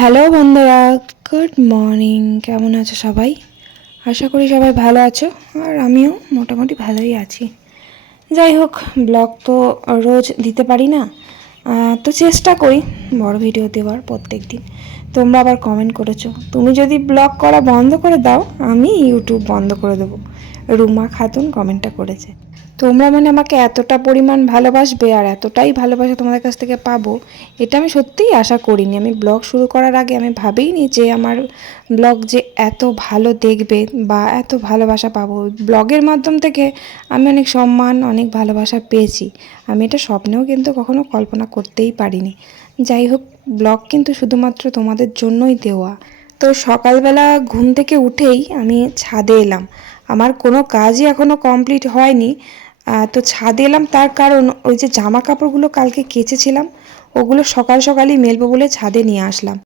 Hello বন্ধুরা, good morning. কেমন আছো সবাই? আশা করি সবাই ভালো আছো, আর আমিও মোটামুটি ভালোই আছি। যাই হোক, ব্লগ তো রোজ দিতে পারি না। তো চেষ্টা করি বড় ভিডিও দেওয়ার প্রত্যেক দিন তোমরা আবার কমেন্ট করেছ। তুমি যদি ব্লগ করা বন্ধ করে দাও, আমি ইউটিউব বন্ধ করে দেবো। রুমা খাতুন কমেন্টটা করেছে। তোমরা মানে আমাকে এতটা পরিমাণ ভালোবাসবে আর এতটাই ভালোবাসা তোমাদের কাছ থেকে পাবো, এটা আমি সত্যিই আশা করিনি। আমি ব্লগ শুরু করার আগে আমি ভাবিনি যে আমার ব্লগ যে এত ভালো দেখবে বা এত ভালোবাসা পাবো। ব্লগের মাধ্যম থেকে আমি অনেক সম্মান, অনেক ভালোবাসা পেয়েছি। আমি এটা স্বপ্নেও কিন্তু কখনো কল্পনা করতেই পারিনি। যাই হোক, ব্লগ কিন্তু শুধুমাত্র তোমাদের জন্যই দেওয়া। তো সকালবেলা ঘুম থেকে উঠেই আমি ছাদে এলাম। আমার কোনো কাজই এখনও কমপ্লিট হয়নি। তো ছাদে এলাম, তার কারণ ওই যে জামা কাপড়গুলো কালকে কেচেছিলাম, ওগুলো সকাল সকালই মেলবো বলে ছাদে নিয়ে আসলাম।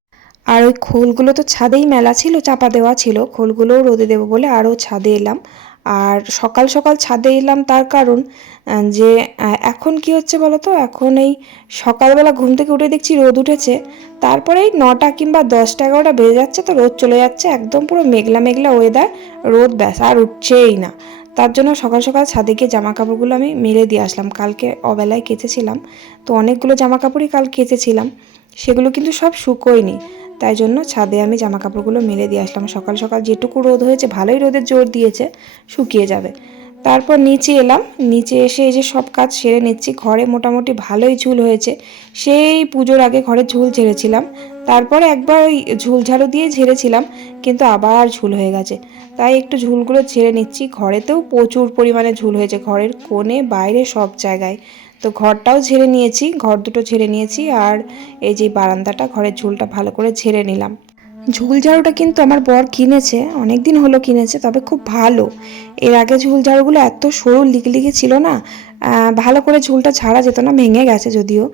আর ওই খোলগুলো তো ছাদেই মেলা ছিল, চাপা দেওয়া ছিল, খোলগুলোও রোদে দেবো বলে আরও ছাদে এলাম। আর সকাল সকাল ছাদে এলাম, তার কারণ যে এখন কি হচ্ছে বলো তো এখন এই সকালবেলা ঘুম থেকে উঠে দেখছি রোদ উঠেছে তারপরে এই নটা কিংবা দশটা, এগারোটা বেজে যাচ্ছে, তো রোদ চলে যাচ্ছে, একদম পুরো মেঘলা মেঘলা ওয়েদার রোদ ব্যাস, আর উঠছেই না। তার জন্য সকাল সকাল ছাদে গিয়ে জামা কাপড়গুলো আমি মেলে দিয়ে আসলাম। কালকে অবেলায় কেচেছিলাম। তো অনেকগুলো জামা কাপড়ই কাল কেচেছিলাম। সেগুলো কিন্তু সব শুকোয়নি। তাই জন্য ছাদে আমি জামা কাপড়গুলো মেলে দিয়ে আসলাম। সকাল সকাল যেটুকু রোদ হয়েছে, ভালোই রোদের জোর দিয়েছে, শুকিয়ে যাবে। তারপর নিচে এলাম। নিচে এসে এই যে সব কাজ সেরে নিচ্ছি। ঘরে মোটামুটি ভালোই ঝুল হয়েছে। সেই পুজোর আগে ঘরে ঝুল ঝেড়েছিলাম। তারপরে একবার ওই ঝুল ঝাড়ু দিয়ে ঝেড়েছিলাম, কিন্তু আবার ঝুল হয়ে গেছে। তাই একটু ঝুলগুলো ঝেড়ে নিচ্ছি। ঘরেতেও প্রচুর পরিমাণে ঝুল হয়েছে, ঘরের কোণে, বাইরে, সব জায়গায়। তো ঘরটাও ঝেড়ে নিয়েছি, ঘর দুটো ঝেড়ে নিয়েছি আর এই যে বারান্দাটা, ঘরের ঝুলটা ভালো করে ঝেড়ে নিলাম। ঝুল ঝাড়ুটা কিন্তু আমার বর কিনেছে অনেক দিন হলো কিনেছে, তবে খুব ভালো। এর আগে ঝুল ঝাড়ুগুলো এত সরু লিগলিগে ছিল না ভালো করে ঝুলটা ছাড়া যেত না, ভেঙে গেছে যদিও।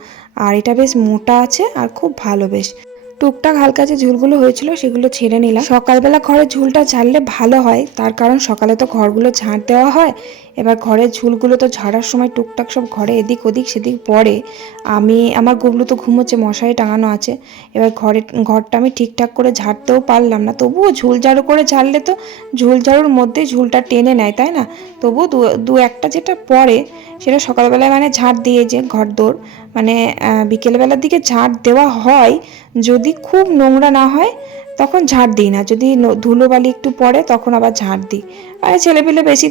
আর এটা বেশ মোটা আছে আর খুব ভালো বেশ। টুকটাক হালকা যে ঝুলগুলো হয়েছিল সেগুলো ছেড়ে নিলাম। সকালবেলা ঘরে ঝুলটা ঝাড়লে ভালো হয়, তার কারণ সকালে তো ঘরগুলো ঝাঁট দেওয়া হয়। এবার ঘরের ঝুলগুলো তো ঝাড়ার সময় টুকটাক সব ঘরে এদিক ওদিক সেদিক পড়ে। আমি, আমার গুবলু তো ঘুমোচ্ছে, মশারি টাঙানো আছে। এবার ঘরে, ঘরটা আমি ঠিকঠাক করে ঝাড়তেও পারলাম না। তবুও ঝুল ঝাড়ু করে ঝাড়লে তো ঝুল ঝাড়ুর মধ্যেই ঝুলটা টেনে নেয়, তাই না? তবুও দু একটা যেটা পড়ে সেটা সকালবেলায় মানে ঝাড় দিয়ে যে ঘর দৌড় মানে বিকেলবেলার দিকে ঝাড় দেওয়া হয় যদি খুব নোংরা না হয়, তখন ঝাড় দিই না। যদি ধুলোবালি একটু পড়ে, তখন আবার ঝাড় দিই। আর ছেলেপিলে বেশি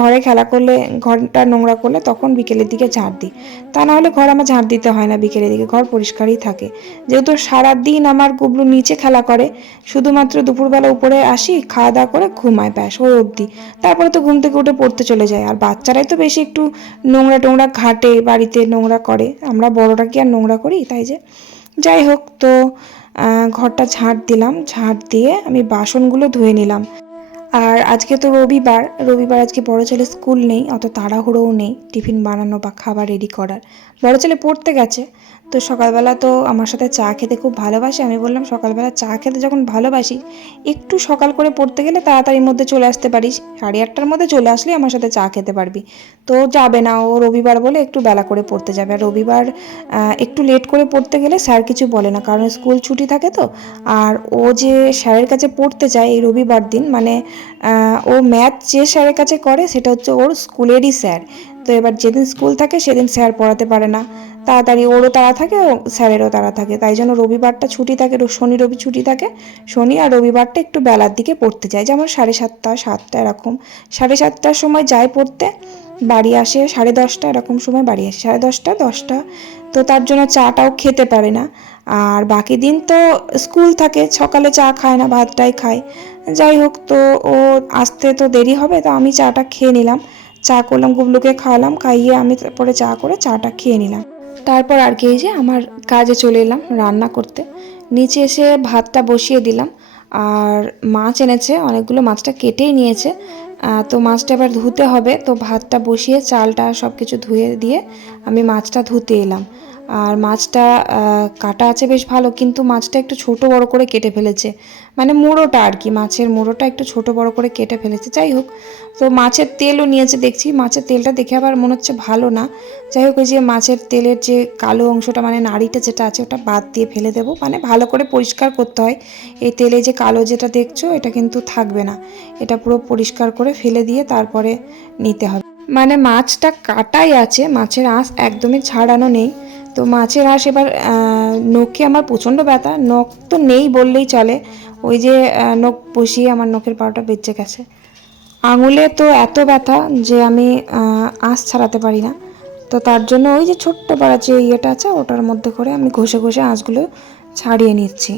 ঘরে খেলা করলে, ঘরটা নোংরা করলে তখন বিকেলের দিকে ঝাড় দিই। তা না হলে ঘর আমার ঝাড় দিতে হয় না বিকেলের দিকে, ঘর পরিষ্কারই থাকে। যেহেতু সারাদিন আমার গুবলু নিচে খেলা করে, শুধুমাত্র দুপুরবেলা উপরে আসি, খাওয়া দাওয়া করে ঘুমায় ব্যাস, ওই অবধি। তারপরে তো ঘুম থেকে উঠে পড়তে চলে যায় আর বাচ্চারাই তো বেশি একটু নোংরা টোংরা ঘাটে, বাড়িতে নোংরা করে। আমরা বড়রা কি আর নোংরা করি? তাই যে যাই হোক তো ঘরটা ঝাঁট দিলাম ঝাঁট দিয়ে আমি বাসনগুলো ধুয়ে নিলাম। আর আজকে তো রবিবার রবিবার আজকে বড় ছেলে স্কুল নেই, অত তাড়াহুড়োও নেই, টিফিন বানানো বা খাবার রেডি করার। বড় ছেলে পড়তে গেছে তো সকালবেলা তো আমার সাথে চা খেতে খুব ভালোবাসে। আমি বললাম, সকালবেলা চা খেতে যখন ভালোবাসি, একটু সকাল করে পড়তে গেলে তাড়াতাড়ির মধ্যে চলে আসতে পারিস। সাড়ে আটটার মধ্যে চলে আসলে আমার সাথে চা খেতে পারবি। তো যাবে না, ও রবিবার বলে একটু বেলা করে পড়তে যাবে। আর রবিবার একটু লেট করে পড়তে গেলে স্যার কিছু বলে না, কারণ স্কুল ছুটি থাকে তো। আর ও যে স্যারের কাছে পড়তে যায় এই রবিবার দিন মানে ও ম্যাথ যে স্যারের কাছে করে, সেটা হচ্ছে ওর স্কুলেরই স্যার তো এবার যেদিন স্কুল থাকে সেদিন স্যার পড়াতে পারে না। তাড়াতাড়ি ওরও তাড়া থাকে স্যারেরও তাড়া থাকে। তাই জন্য রবিবারটা ছুটি থাকে শনি, রবি ছুটি থাকে। শনি আর রবিবারটা একটু বেলার দিকে পড়তে যায়। যেমন সাড়ে সাতটা সাতটা এরকম। সাড়ে সাতটার সময় যায় পড়তে। বাড়ি আসে সাড়ে দশটা এরকম সময় বাড়ি আসে। সাড়ে দশটা দশটা। তো তার জন্য চাটাও খেতে পারে না। আর বাকি দিন তো স্কুল থাকে, সকালে চা খায় না, ভাতটাই খায়। যাই হোক, তো ও আসতে তো দেরি হবে, তো আমি চাটা খেয়ে নিলাম। চা করলাম, গুবলুকে খাওয়ালাম, খাইয়ে আমি তারপরে চা করে চাটা খেয়ে নিলাম। তারপর আর কি যে আমার কাজে চলে এলাম রান্না করতে। নিচে এসে ভাতটা বসিয়ে দিলাম, আর মাছ এনেছে, অনেকগুলো মাছটা কেটেই নিয়েছে। তো মাছটা এবার ধুতে হবে, তো ভাতটা বসিয়ে চালটা সব কিছু ধুয়ে দিয়ে আমি মাছটা ধুতে এলাম। আর মাছটা কাটা আছে বেশ ভালো, কিন্তু মাছটা একটু ছোট বড় করে কেটে ফেলেছে। মানে মুড়োটা আর কি, মাছের মুড়োটা একটু ছোট বড় করে কেটে ফেলেছে। যাই হোক, তো মাছের তেলও নিয়েছে দেখছি। মাছের তেলটা দেখে আবার মনে হচ্ছে ভালো না। যাই হোক, ওই যে মাছের তেলের যে কালো অংশটা মানে নাড়িটা যেটা আছে, ওটা বাদ দিয়ে ফেলে দেবো। মানে ভালো করে পরিষ্কার করতে হয়। এই তেলে যে কালো যেটা দেখছ, এটা কিন্তু থাকবে না। এটা পুরো পরিষ্কার করে ফেলে দিয়ে তারপরে নিতে হবে। মানে মাছটা কাটাই আছে, মাছের আঁশ একদমই ছাড়ানো নেই। তো মাছের হাঁস এবার নখে আমার প্রচণ্ড ব্যথা। নখ তো নেই বললেই চলে। ওই যে নখ বসিয়ে আমার নখের পাওয়াটা বেঁচে গেছে। আঙুলে তো এত ব্যথা যে আমি আঁশ ছাড়াতে পারি না। তো তার জন্য ওই যে ছোট্ট পাড়া যে ইয়েটা আছে, ওটার মধ্যে করে আমি ঘষে ঘষে আঁশগুলো ছাড়িয়ে নিচ্ছি।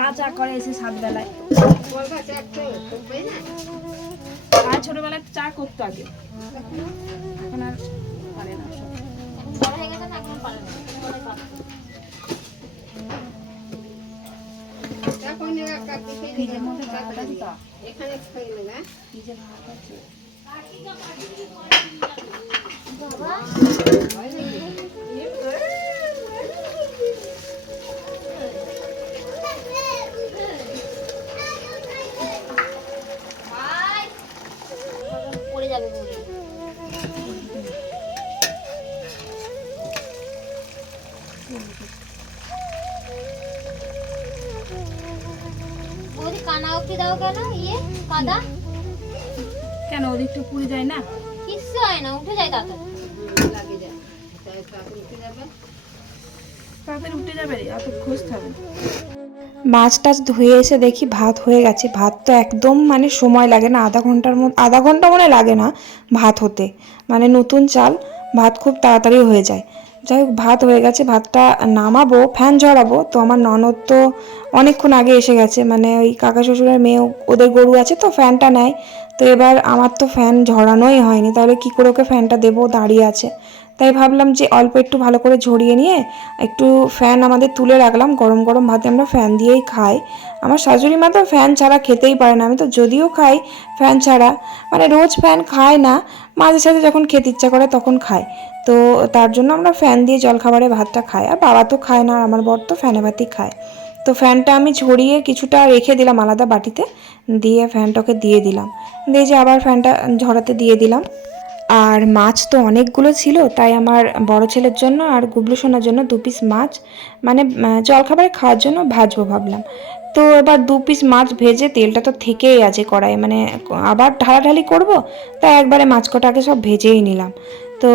চা চা করে এসে সাত বেলায় আর ছোটবেলায় চা করতো আগে এখন? যাবে বলে ওদি কানা অব্দি দাও কেন? ইয়ে কাদা? কেন ওদিকটা পুড়ে যায় না? কিচ্ছু হয় না উঠে যায় তাতে তাড়াতাড়ি উঠে যাবে রে অত খুঁজতে হবে। না। মাছ টাছ ধুয়ে এসে দেখি ভাত হয়ে গেছে। ভাত তো একদম মানে সময় লাগে না, আধা ঘণ্টার মধ্যে আধা ঘণ্টা মনে লাগে না ভাত হতে। মানে নতুন চাল, ভাত খুব তাড়াতাড়ি হয়ে যায়। যাই হোক, ভাত হয়ে গেছে। ভাতটা নামাবো, ফ্যান ঝরাবো তো আমার ননদ তো অনেকক্ষণ আগে এসে গেছে। মানে ওই কাকা শ্বশুরের মেয়ে ওদের গরু আছে তো, ফ্যানটা নেয়। তো এবার আমার তো ফ্যান ঝরানোই হয়নি। তাহলে কি করে ওকে ফ্যানটা দেবো? দাঁড়িয়ে আছে। তাই ভাবলাম যে অল্প একটু ভালো করে ঝরিয়ে নিয়ে একটু ফ্যান আমাদের তুলে রাখলাম। গরম গরম ভাতে আমরা ফ্যান দিয়েই খাই। আমার শাশুড়ি মা তো ফ্যান ছাড়া খেতেই পারে না। আমি তো যদিও খাই ফ্যান ছাড়া। মানে রোজ ফ্যান খায় না, মাঝে সাঝে যখন খেতে ইচ্ছা করে তখন খায়। তো তার জন্য আমরা ফ্যান দিয়ে জলখাবারে ভাতটা খাই। আর বাবা তো খায় না, আর আমার বর তো ফ্যানে ভাতই খায়। তো ফ্যানটা আমি ঝরিয়ে কিছুটা রেখে দিলাম আলাদা বাটিতে। দিয়ে ফ্যানটাকে দিয়ে দিলাম। দিয়ে যে আবার ফ্যানটা ঝরাতে দিয়ে দিলাম। আর মাছ তো অনেকগুলো ছিল, তাই আমার বড় ছেলের জন্য আর গুবলু সোনার জন্য দু পিস মাছ মানে জলখাবারে খাওয়ার জন্য ভাজবো ভাবলাম। তো এবার দু পিস মাছ ভেজে তেলটা তো থেকেই আছে কড়াই মানে আবার ঢালাঢালি করব তাই একবারে মাছ কটাকে সব ভেজেই নিলাম। তো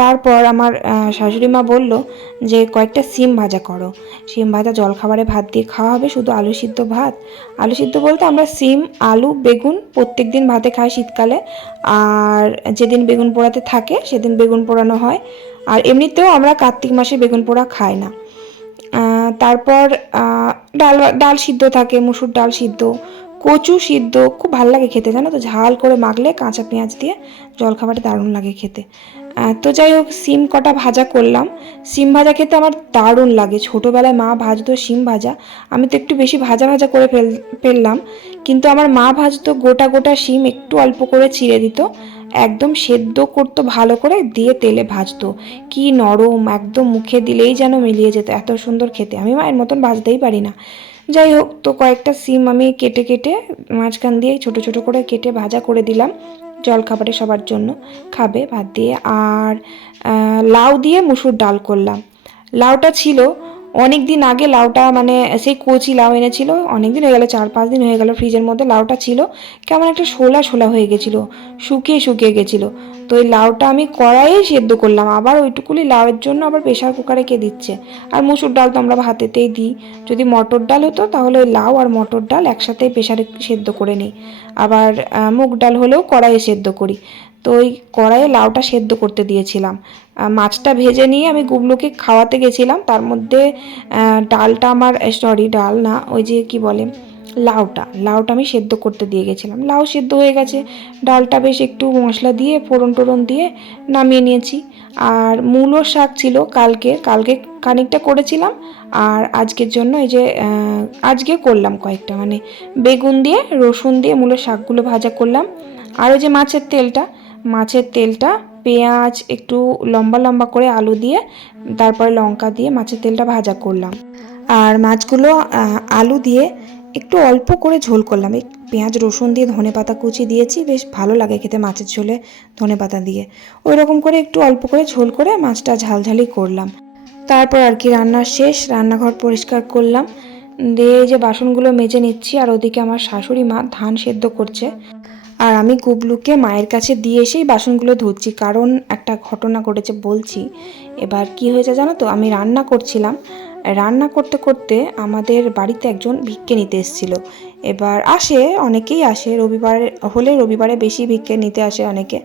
তারপর আমার শাশুড়ি মা বলল যে, কয়েকটা সিম ভাজা করো। সিম ভাজা জলখাবারে ভাত দিয়ে খাওয়া হবে, শুধু আলু সিদ্ধ ভাত। আলু সিদ্ধ বলতে আমরা সিম, আলু, বেগুন প্রত্যেক দিন ভাতে খাই শীতকালে। আর যেদিন বেগুন পোড়াতে থাকে, সেদিন বেগুন পোড়ানো হয়। আর এমনিতেও আমরা কার্তিক মাসে বেগুন পোড়া খাই না। তারপর ডাল ডাল সিদ্ধ থাকে, মুসুর ডাল সিদ্ধ। কচু সিদ্ধ খুব ভালো লাগে খেতে, জানো তো? ঝাল করে মাখলে কাঁচা পেঁয়াজ দিয়ে জলখাবারে দারুণ লাগে খেতে। তো যাই হোক, সিম কটা ভাজা করলাম। সিম ভাজা খেতে আমার দারুণ লাগে। ছোটোবেলায় মা ভাজতো সিম ভাজা। আমি তো একটু বেশি ভাজা ভাজা করে ফেল, ফেললাম। কিন্তু আমার মা ভাজতো গোটা গোটা সিম, একটু অল্প করে ছিঁড়ে দিত। একদম সেদ্ধ করতো ভালো করে, দিয়ে তেলে ভাজতো। কি নরম, একদম মুখে দিলেই যেন মিলিয়ে যেত। এত সুন্দর খেতে। আমি মায়ের মতন ভাজতেই পারি না। যাই হোক, তো কয়েকটা সিম আমি কেটে কেটে মাঝখান দিয়ে ছোট ছোট করে কেটে ভাজা করে দিলাম জলখাবারে সবার জন্য। খাবে ভাত দিয়ে। আর লাউ দিয়ে মুসুর ডাল করলাম। লাউটা ছিল অনেক দিন আগে লাউটা মানে সেই কচি লাউ এনেছিল অনেক দিন হয়ে গেল চার পাঁচ দিন হয়ে গেল ফ্রিজের মধ্যে লাউটা ছিল, কেমন একটা শোলা শোলা হয়ে গেছিল, শুকিয়ে শুকিয়ে গেছিল। তো ওই লাউটা আমি কড়াইয়ে সেদ্ধ করলাম, আবার ওইটুকুলি লাউয়ের জন্য আবার প্রেশার কুকারে কে দিচ্ছে। আর মুসুর ডাল তো আমরা ভাতেতেই দিই, যদি মটর ডাল হতো তাহলে ওই লাউ আর মটর ডাল একসাথে প্রেশারে সেদ্ধ করে নিই। আবার মুগ ডাল হলেও কড়াইয়ে সেদ্ধ করি। তো ওই কড়াইয়ে লাউটা সেদ্ধ করতে দিয়েছিলাম। মাছটা ভেজে নিয়ে আমি গুবলুকে খাওয়াতে গেছিলাম। তার মধ্যে ডালটা আমার সরি ডাল না, ওই যে কি বলে, লাউটা লাউটা আমি সেদ্ধ করতে দিয়ে গেছিলাম। লাউ সেদ্ধ হয়ে গেছে। ডালটা বেশ একটু মশলা দিয়ে, ফোড়ন টোড়ন দিয়ে নামিয়ে নিয়েছি। আর মূলো শাক ছিল কালকে কালকে খানিকটা করেছিলাম। আর আজকের জন্য এই যে আজকে করলাম কয়েকটা। মানে বেগুন দিয়ে, রসুন দিয়ে মূলো শাকগুলো ভাজা করলাম। আর ওই যে মাছের তেলটা মাছের তেলটা পেঁয়াজ একটু লম্বা লম্বা করে আলু দিয়ে, তারপরে লঙ্কা দিয়ে মাছের তেলটা ভাজা করলাম। আর মাছগুলো আলু দিয়ে একটু অল্প করে ঝোল করলাম। পেঁয়াজ, রসুন দিয়ে ধনে পাতা কুচি দিয়েছি, বেশ ভালো লাগে খেতে মাছের ঝোলে ধনে পাতা দিয়ে। ওই রকম করে একটু অল্প করে ঝোল করে মাছটা ঝালঝালি করলাম। তারপর আর কি রান্না শেষ, রান্নাঘর পরিষ্কার করলাম। দিয়ে যে বাসনগুলো মেজে নিচ্ছি, আর ওদিকে আমার শাশুড়ি মা ধান সেদ্ধ করছে। আর আমি গুবলুকে মায়ের কাছে দিয়ে এসেই বাসনগুলো ধুচ্ছি, কারণ একটা ঘটনা ঘটেছে বলছি। এবার কি হয়েছে জানো তো? আমি রান্না করছিলাম। রান্না করতে করতে আমাদের বাড়িতে একজন ভিক্ষে নিতে এসেছিল। এবার আসে, অনেকেই আসে। রবিবার, হলে রবিবারে বেশি ভিক্ষে নিতে আসে অনেকে।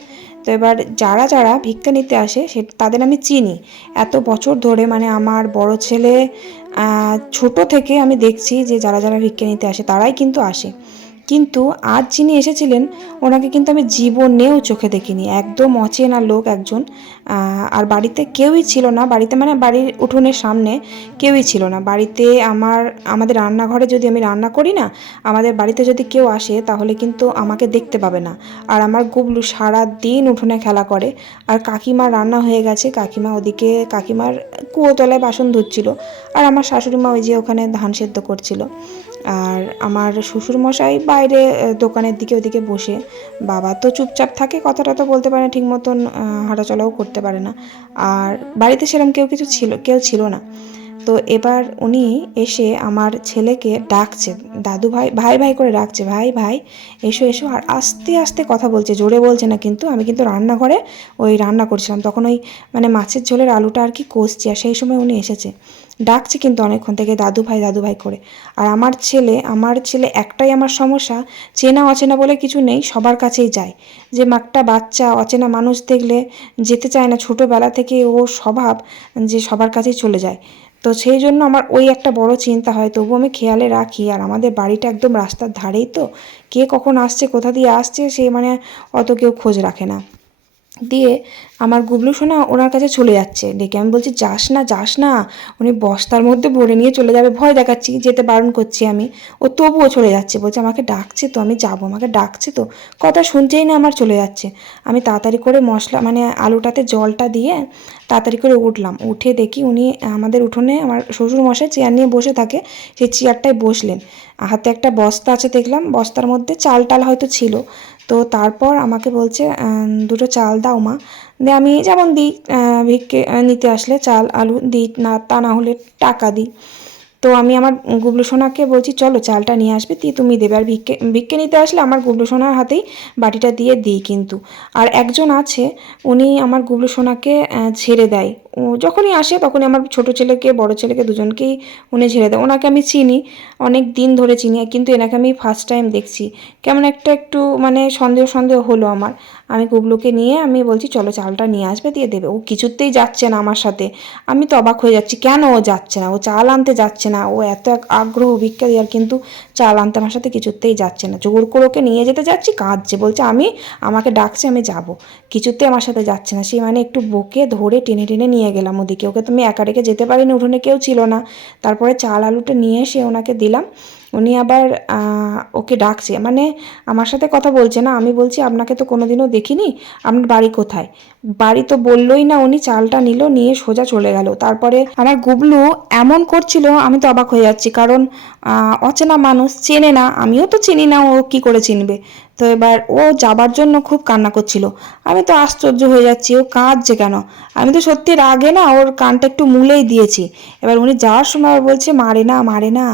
তো এবার যারা যারা ভিক্ষা নিতে আসে, সে, তাদের আমি চিনি। এত বছর ধরে মানে আমার বড় ছেলে ছোট থেকে আমি দেখছি যে যারা যারা ভিক্ষা নিতে আসে, তারাই কিন্তু আসে। কিন্তু আজ যিনি এসেছিলেন, ওনাকে কিন্তু আমি জীবনেও চোখে দেখিনি। একদম অচেনা লোক একজন। আর বাড়িতে কেউই ছিল না। বাড়িতে মানে বাড়ির উঠোনের সামনে কেউই ছিল না। বাড়িতে আমার, আমাদের রান্নাঘরে যদি আমি রান্না করি না, আমাদের বাড়িতে যদি কেউ আসে, তাহলে কিন্তু আমাকে দেখতে পাবে না। আর আমার গুবলু সারা দিন উঠোনে খেলা করে। আর কাকিমার রান্না হয়ে গেছে। কাকিমা ওদিকে, কাকিমার কুয়োতলায় বাসন ধুচ্ছিল। আর আমার শাশুড়ি মা ওই যে ওখানে ধান সেদ্ধ করছিল। আর আমার শ্বশুরমশাই বাইরে দোকানের দিকে ওদিকে বসে। বাবা তো চুপচাপ থাকে, কথাটা তো বলতে পারে না ঠিক মতন হাঁটাচলাও করতে পারে না। আর বাড়িতে সেরকম কেউ কিছু ছিল, কেউ ছিল না। তো এবার উনি এসে আমার ছেলেকে ডাকছে, দাদু ভাই ভাই ভাই করে ডাকছে, ভাই ভাই, এসো এসো, আর আস্তে আস্তে কথা বলছে, জোরে বলছে না কিন্তু, আমি কিন্তু রান্নাঘরে ওই রান্না করছিলাম। তখন ওই মানে মাছের ঝোলের আলুটা আর কি কষছি, আর সেই সময় উনি এসেছে। ডাকছে কিন্তু অনেকক্ষণ থেকে, দাদু ভাই দাদু ভাই করে। আর আমার ছেলে আমার ছেলে একটাই আমার সমস্যা, চেনা অচেনা বলে কিছু নেই, সবার কাছেই যায়। যে একটা বাচ্চা, অচেনা মানুষ দেখলে যেতে চায় না, ছোটোবেলা থেকে ও স্বভাব যে সবার কাছেই চলে যায়। তো সেই জন্য আমার ওই একটা বড় চিন্তা হয়, তবু আমি খেয়ালে রাখি। আর আমাদের বাড়িটা একদম রাস্তার ধারেই তো, কে কখন আসছে, কোথা দিয়ে আসছে, সে মানে অত কেউ খোঁজ রাখে না। দিয়ে আমার গুবলু সোনা ওনার কাছে চলে যাচ্ছে। ডেকে আমি বলছি, যাস না যাস না, উনি বস্তার মধ্যে ভরে নিয়ে চলে যাবে। ভয় দেখাচ্ছি, যেতে বারণ করছি আমি। ও তবুও চলে যাচ্ছে, বলছে, আমাকে ডাকছে তো, আমি যাব, আমাকে ডাকছে তো। কথা শুনছেই না আমার চলে যাচ্ছে। আমি তাড়াতাড়ি করে মশলা মানে আলুটাতে জলটা দিয়ে তাড়াতাড়ি করে উঠলাম। উঠে দেখি উনি আমাদের উঠোনে আমার শ্বশুর মশাই চেয়ার নিয়ে বসে থাকে, সেই চেয়ারটায় বসলেন। হাতে একটা বস্তা আছে দেখলাম, বস্তার মধ্যে চাল টাল হয়তো ছিল। তো তারপর আমাকে বলছে দুটো চাল দাও মা। দিয়ে আমি যেমন দিই ভিক্ষে নিতে আসলে চাল, আলু দিই, না, তা না হলে টাকা দিই। তো আমি আমার গুবলু সোনাকে বলছি, চলো চালটা নিয়ে আসবে, দিয়ে তুমি দেবে। আর ভিক্ষে ভিক্ষে নিতে আসলে আমার গুবলু সোনার হাতেই বাটিটা দিয়ে দিই কিন্তু। আর একজন আছে, উনি আমার গুবলু সোনাকে ছেড়ে দেয়। যখনই আসে তখনই আমার ছোট ছেলেকে, বড় ছেলেকে দুজনকেই উনি ছেড়ে দেয়। ওনাকে আমি চিনি, অনেক দিন ধরে চিনি, কিন্তু এনাকে আমি ফার্স্ট টাইম দেখছি। কেমন একটা একটু মানে সন্দেহ সন্দেহ হলো আমার। আমি গুবলুকে নিয়ে আমি বলছি, চলো চালটা নিয়ে আসবে, দিয়ে দেবে। ও কিছুতেই যাচ্ছে না আমার সাথে। আমি তো অবাক হয়ে যাচ্ছি, কেন ও যাচ্ছে না? ও চাল আনতে যাচ্ছে না। ও এত এক আগ্রহ ভিক্ষা দেওয়ার কিন্তু চাল আনতে আমার সাথে কিছুতেই যাচ্ছে না। জোর করে ওকে নিয়ে যেতে যাচ্ছি, কাঁদছে, বলছে, আমি, আমাকে ডাকছে, আমি যাব। কিছুতেই আমার সাথে যাচ্ছে না। সেই মানে একটু বকে ধরে টেনে টেনে নিয়ে গেলাম ওদিকে। ওকে তো আমি একা রেখে যেতে পারিনি, উঠোনে কেউ ছিল না। তারপরে চাল আলুটা নিয়ে এসে ওনাকে দিলাম। উনি আবার ওকে ডাকছে। মানে আমার সাথে কথা বলছে না, আমি বলছি, আপনাকে তো কোনোদিনও দেখিনি, আপনার বাড়ি কোথায়? বাড়ি তো বললোই না উনি, চালটা নিল, নিয়ে সোজা চলে গেল। তারপরে আমার গুবলু এমন করছিল, আমি তো অবাক হয়ে যাচ্ছি। কারণ অচেনা মানুষ চেনে না, আমিও তো চিনি না ও কি করে চিনবে। তো এবার ও যাবার জন্য খুব কান্না করছিল। আমি তো আশ্চর্য হয়ে যাচ্ছি, ও কাঁদছে কেন? আমি তো সত্যি রাগে না, ওর কানটা একটু মুলেই দিয়েছি। এবার উনি যাওয়ার সময় বলছে, মারে না মারে না।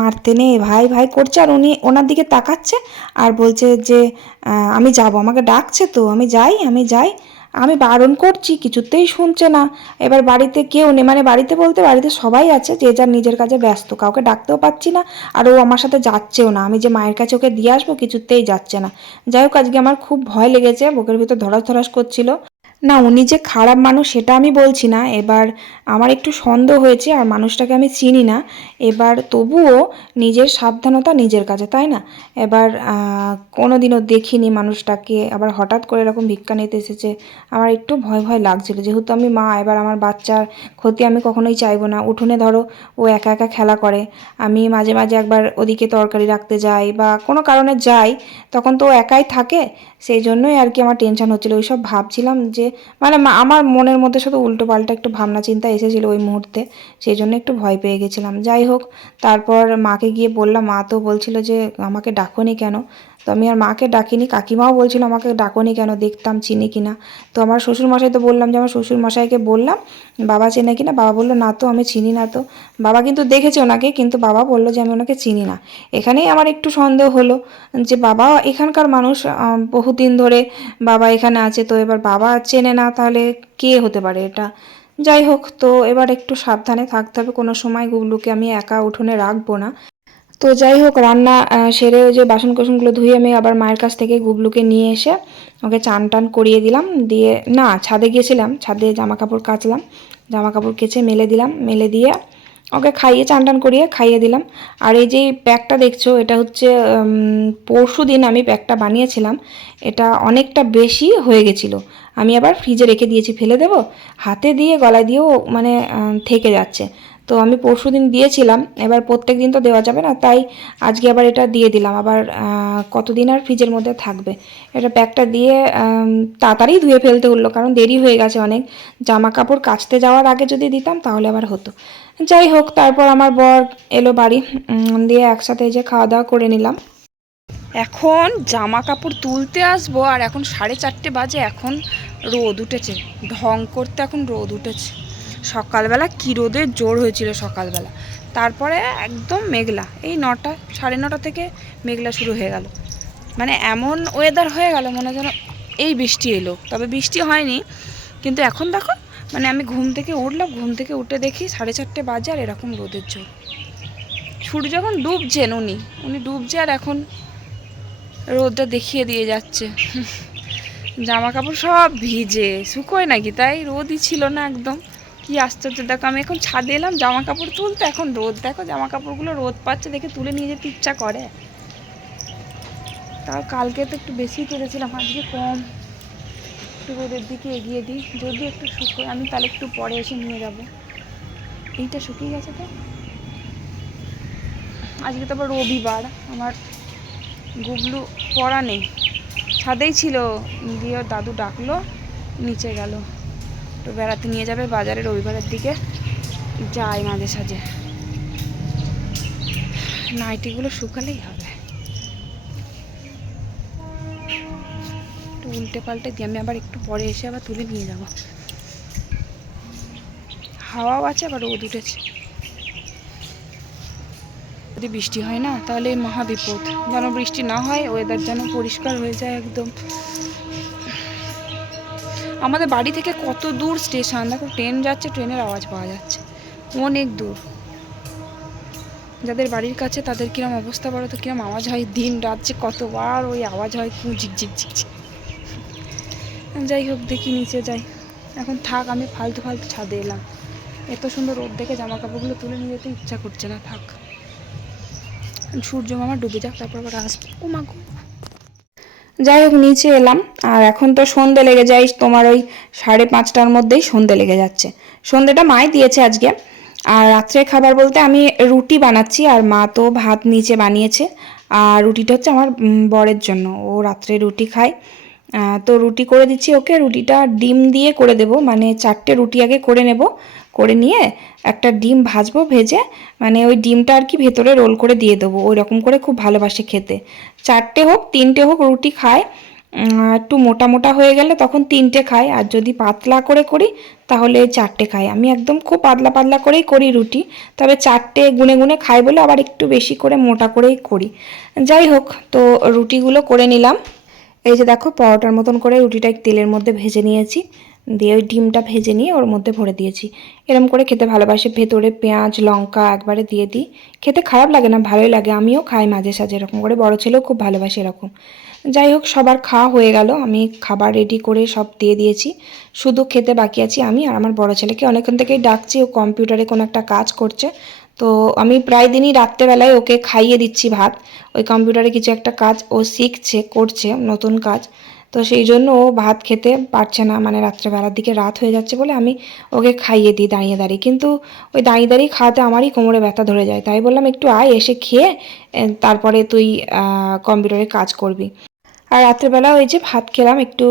মারতে নেই। ভাই ভাই করছে আর উনি ওনার দিকে তাকাচ্ছে আর বলছে যে আমি যাব। আমাকে ডাকছে তো, আমি যাই আমি যাই। আমি বারণ করছি, কিছুতেই শুনছে না। এবার বাড়িতে কেউ নেই। মানে বাড়িতে বলতে বাড়িতে সবাই আছে, যে যার নিজের কাজে ব্যস্ত। কাউকে ডাকতেও পাচ্ছি না আর ও আমার সাথে যাচ্ছেও না। আমি যে মায়ের কাছে ওকে দিয়ে আসব, কিছুতেই যাচ্ছে না। যাই হোক, আজকে আমার খুব ভয় লেগেছে, বুকের ভিতর ধরাস ধরাস করছিল। না, উনি যে খারাপ মানুষ, সেটা আমি বলছি না। এবার আমার একটু সন্দেহ হয়েছে, আর মানুষটাকে আমি চিনি না। এবার তবুও নিজের সাবধানতা নিজের কাছে, তাই না? এবার কোনো দিনও দেখিনি মানুষটাকে। আবার হঠাৎ করে এরকম ভিক্ষা নিতে এসেছে। আমার একটু ভয় ভয় লাগছিল। যেহেতু আমি মা, এবার আমার বাচ্চার ক্ষতি আমি কখনোই চাইব না। উঠোনে ধরো, ও একা একা খেলা করে। আমি মাঝে মাঝে একবার ওদিকে তরকারি রাখতে যাই বা কোনো কারণে যাই, তখন তো ও একাই থাকে। সেই জন্যই আর কি আমার টেনশন হচ্ছিল। ওইসব ভাবছিলাম যে মানে আমার মনের মধ্যে শুধু উল্টো পাল্টা একটু ভাবনা চিন্তা এসেছিল ওই মুহূর্তে, সেই জন্য একটু ভয় পেয়ে গেছিলাম। যাই হোক, তারপর মাকে গিয়ে বললাম, মা তো বলছিল যে আমাকে ডাকোনি কেন? তো আমি আর মাকে ডাকিনি, কাকিমাও বলছিল আমাকে ডাকোনি কেন, দেখতাম চিনি কিনা। তো আমার শ্বশুরমশাই তো বললাম যে, আমার শ্বশুরমশাইকে বললাম, বাবা চেনে কিনা? বাবা বলল, না তো, আমি চিনি না তো। বাবা কিন্তু দেখেছে ওনাকে, কিন্তু বাবা বলল যে, আমি ওনাকে চিনি না। এখানেই আমার একটু সন্দেহ হলো যে, বাবা এখানকার মানুষ বহুদিন ধরে বাবা এখানে আছে, তো এবার বাবা চেনে না, তাহলে কে হতে পারে এটা? যাই হোক, তো এবার একটু সাবধানে থাকতে হবে, কোনো সময় গুগলুকে আমি একা উঠোনে রাখব না। তো যাই হোক, রান্না সেরে ওই যে বাসন কোসনগুলো ধুয়ে আমি আবার মায়ের কাছ থেকে গুবলুকে নিয়ে এসে ওকে চান টান করিয়ে দিলাম। দিয়ে, না, ছাদে গিয়েছিলাম, ছাদে জামা কাপড় কাচলাম জামা কাপড় কেচে মেলে দিলাম, মেলে দিয়ে ওকে খাইয়ে চান টান করিয়ে খাইয়ে দিলাম। আর এই যে প্যাকটা দেখছ, এটা হচ্ছে পরশু দিন আমি প্যাকটা বানিয়েছিলাম। এটা অনেকটা বেশি হয়ে গেছিল। আমি আবার ফ্রিজে রেখে দিয়েছি, ফেলে দেবো? হাতে দিয়ে, গলায় দিয়েও মানে থেকে যাচ্ছে। তো আমি পরশু দিন দিয়েছিলাম, এবার প্রত্যেক দিন তো দেওয়া যাবে না, তাই আজকে আবার এটা দিয়ে দিলাম, আবার কতদিন আর ফ্রিজের মধ্যে থাকবে। এটা প্যাকটা দিয়ে তাড়াতাড়ি ধুয়ে ফেলতে হলো, কারণ দেরি হয়ে গেছে অনেক। জামা কাপড় কাচতে যাওয়ার আগে যদি দিতাম, তাহলে আবার হতো। যাই হোক, তারপর আমার বর এলো বাড়ি দিয়ে একসাথে যে খাওয়া দাওয়া করে নিলাম। এখন জামা কাপড় তুলতে আসব, আর এখন সাড়ে চারটে বাজে, এখন রোদ উঠেছে। ঢং করতে এখন রোদ উঠেছে। সকালবেলা কী রোদের জোর হয়েছিল সকালবেলা। তারপরে একদম মেঘলা, এই নটা, সাড়ে নটা থেকে মেঘলা শুরু হয়ে গেল। মানে এমন ওয়েদার হয়ে গেল মনে যেন এই বৃষ্টি এলো। তবে বৃষ্টি হয়নি, কিন্তু এখন দেখো মানে আমি ঘুম থেকে উঠলাম, ঘুম থেকে উঠে দেখি সাড়ে চারটে বাজে আর এরকম রোদের জোর। সূর্য যখন ডুবছেন উনি উনি ডুবছে আর এখন রোদটা দেখিয়ে দিয়ে যাচ্ছে। জামা কাপড় সব ভিজে, শুকোয় নাকি? তাই রোদই ছিল না একদম। কি আশ্চর্য। দেখো, আমি এখন ছাদে এলাম জামা কাপড় তুলতে, এখন রোদ। দেখো জামা কাপড়গুলো রোদ পাচ্ছে, দেখে তুলে নিয়ে যেতে ইচ্ছা করে। তাও কালকে তো একটু বেশি তুলেছিলাম আজকে কম। একটু রোদের দিকে এগিয়ে দিই যদি একটু শুকোয়, আমি তাহলে একটু পরে এসে নিয়ে যাব। এইটা শুকিয়ে গেছে তো? আজকে তো রবিবার, আমার গুবলু পড়া নেই। ছাদেই ছিল দিয়ে দাদু ডাকলো, নিচে গেল। তো বেড়াতে নিয়ে যাবে বাজারে রবিবারের দিকে। যাই মাঝে সাঝে। নাইটিগুলো শুকালেই হবে। একটু উল্টে পাল্টে দিয়ে আমি আবার একটু পরে এসে আবার তুলে নিয়ে যাব। হাওয়াও আছে, আবার রোদ উঠেছে। যদি বৃষ্টি হয় না, তাহলে মহা বিপদ। যেন বৃষ্টি না হয় ওয়েদার যেন পরিষ্কার হয়ে যায় একদম। আমাদের বাড়ি থেকে কত দূর স্টেশন? দেখো, ট্রেন যাচ্ছে, ট্রেনের আওয়াজ পাওয়া যাচ্ছে। অনেক দূর। যাদের বাড়ির কাছে তাদের কিরম অবস্থা বলো তো? কিরম আওয়াজ হয় দিন রাত যে কতবার ওই আওয়াজ হয় খুব ঝিকঝিক ঝিকঝিক যাই হোক, দেখি নিচে যাই। এখন থাক, আমি ফালতু ফালতু ছাদে এলাম। এত সুন্দর রোদ দেখে জামা কাপড়গুলো তুলে নিয়ে যেতে ইচ্ছা করছে না, থাক। সূর্য মামা ডুবে যাক, তারপর আবার আসবে। ও মা যাই হোক, নিচে এলাম। আর এখন তো সন্ধে লেগে যায়, তোমার ওই সাড়ে পাঁচটার মধ্যেই সন্ধে লেগে যাচ্ছে। সন্ধেটা মাই দিয়েছে আজকে। আর রাত্রে খাবার বলতে আমি রুটি বানাচ্ছি, আর মা তো ভাত নিচে বানিয়েছে। আর রুটিটা হচ্ছে আমার বরের জন্য। ও রাত্রে রুটি খায়। তো রুটি করে দিচ্ছি ওকে। রুটিটা ডিম দিয়ে করে দেব। মানে চারটে রুটি আগে করে নেব। করে নিয়ে একটা ডিম ভাজবো, ভেজে মানে ওই ডিমটা আর কি ভেতরে রোল করে দিয়ে দেবো। ওই রকম করে খুব ভালোবাসে খেতে। চারটে হোক, তিনটে হোক, রুটি খায় একটু মোটা মোটা হয়ে গেলে তখন তিনটে খায় আর যদি পাতলা করে করি, তাহলে চারটে খায় আমি একদম খুব পাতলা পাতলা করেই করি রুটি। তবে চারটে গুনে গুনে খাই বলে আবার একটু বেশি করে মোটা করেই করি। যাই হোক, তো রুটিগুলো করে নিলাম। এই যে দেখো, পরোটার মতন করে রুটিটা তেলের মধ্যে ভেজে নিয়েছি। দিয়ে ওই ডিমটা ভেজে নিয়ে ওর মধ্যে ভরে দিয়েছি। এরকম করে খেতে ভালোবাসে। ভেতরে পেঁয়াজ, লঙ্কা একবারে দিয়ে দিই। খেতে খারাপ লাগে না, ভালোই লাগে। আমিও খাই মাঝে সাঝে, এরকম করে। বড় ছেলেও খুব ভালোবাসে এরকম। যাই হোক, সবার খাওয়া হয়ে গেল। আমি খাবার রেডি করে সব দিয়ে দিয়েছি। শুধু খেতে বাকি আছি আমি আর আমার বড় ছেলেকে। অনেকক্ষণ থেকেই ডাকছি, ও কম্পিউটারে কোনো একটা কাজ করছে। তো আমি প্রায় দিনই রাত্রেবেলায় ওকে খাইয়ে দিচ্ছি ভাত। ওই কম্পিউটারে কিছু একটা কাজ ও শিখছে, করছে, নতুন কাজ। তো সেই জন্য ও ভাত খেতে পারছে না। মানে রাত্রেবেলার দিকে রাত হয়ে যাচ্ছে বলে আমি ওকে খাইয়ে দিই দাঁড়িয়ে দাঁড়িয়ে। কিন্তু ওই দাঁড়িয়ে দাঁড়িয়ে খাওয়াতে আমারই কোমরে ব্যথা ধরে যায়। তাই বললাম, একটু আয়, এসে খেয়ে তারপরে তুই কম্পিউটারে কাজ করবি। আর রাত্রেবেলা ওই যে ভাত খেলাম একটু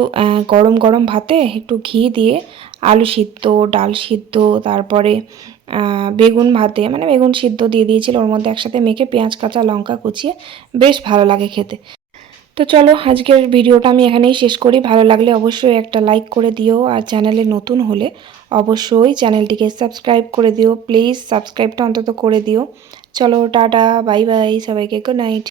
গরম গরম ভাতে একটু ঘি দিয়ে আলু সিদ্ধ, ডাল সিদ্ধ, তারপরে বেগুন ভাতে মানে বেগুন সিদ্ধ দিয়ে দিয়েছিল। ওর মধ্যে একসাথে মেখে পেঁয়াজ, কাঁচা লঙ্কা কুচিয়ে বেশ ভালো লাগে খেতে। তো চলো, আজকের ভিডিওটা আমি এখানেই শেষ করি। ভালো লাগলে অবশ্যই একটা লাইক করে দিও। আর চ্যানেলে নতুন হলে অবশ্যই চ্যানেলটিকে সাবস্ক্রাইব করে দিও। প্লিজ সাবস্ক্রাইবটা অন্তত করে দিও। চলো, টাটা বাই বাই সবাইকে গুড নাইট